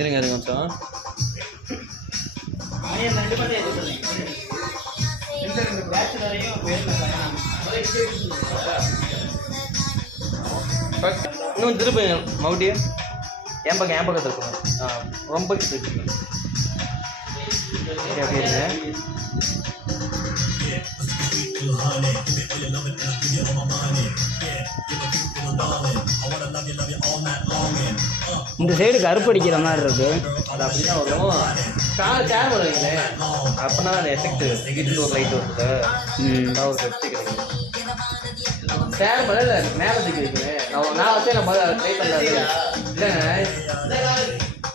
இருங்க இருங்க கொஞ்சம். இன்னும் திருப்பி மறுபடியும் என் பக்கத்தில் இருக்கணும். ரொம்ப இருக்கு. அப்படியே இருங்க. இந்த சைடு கருப்பு அடிக்கிற மாதிரி இருக்கு. அது அப்படிதான் வரும். சேர் வருவீங்களே அப்படின்னா அந்த எஃபெக்ட் வீட்டில் ஒரு லைட் வருது. ஒரு பெப்சி கிடைக்கும். சேர் மேலே மேலே தூக்கி வைக்கிறேன். நான் வச்சே நான் ட்ரை பண்ணல. இல்லைங்க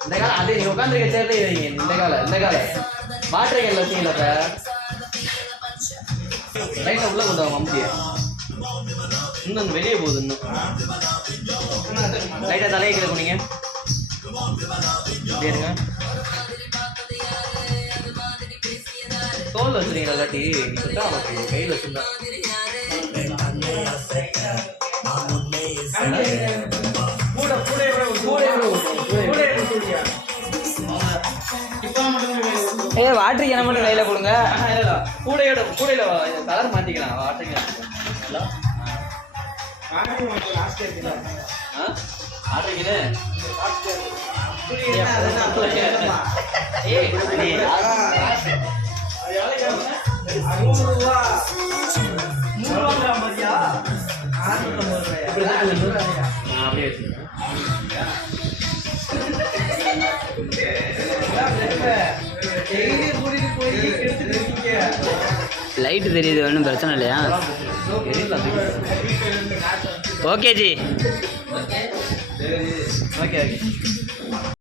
இந்த காலம் அதே நீங்கள் உட்காந்துருக்க சேர்ந்தே வைங்க. இந்த காலம் வாட்டர் கேனில் வச்சிங்களா சார்? லைட்டாக உள்ளே கொண்டு வாங்க மம்மியை. இன்னும் வெளியே போகுது. இன்னும் லைட்டாக தலையை கீழே போனீங்க. இப்படி இருங்க. தோல் வச்சுருங்க இல்லாட்டி அவனுக்கு கையில் வச்சுருந்தா வாட்டர் கேனை மட்டும் கையில் கொடுங்க. கூடையில கலர் மாற்றிக்கலாம். வாட்டர் கேன் லைட்டு தெரியுது, ஒன்றும் பிரச்சனை இல்லையா? Okay G. Okay okay.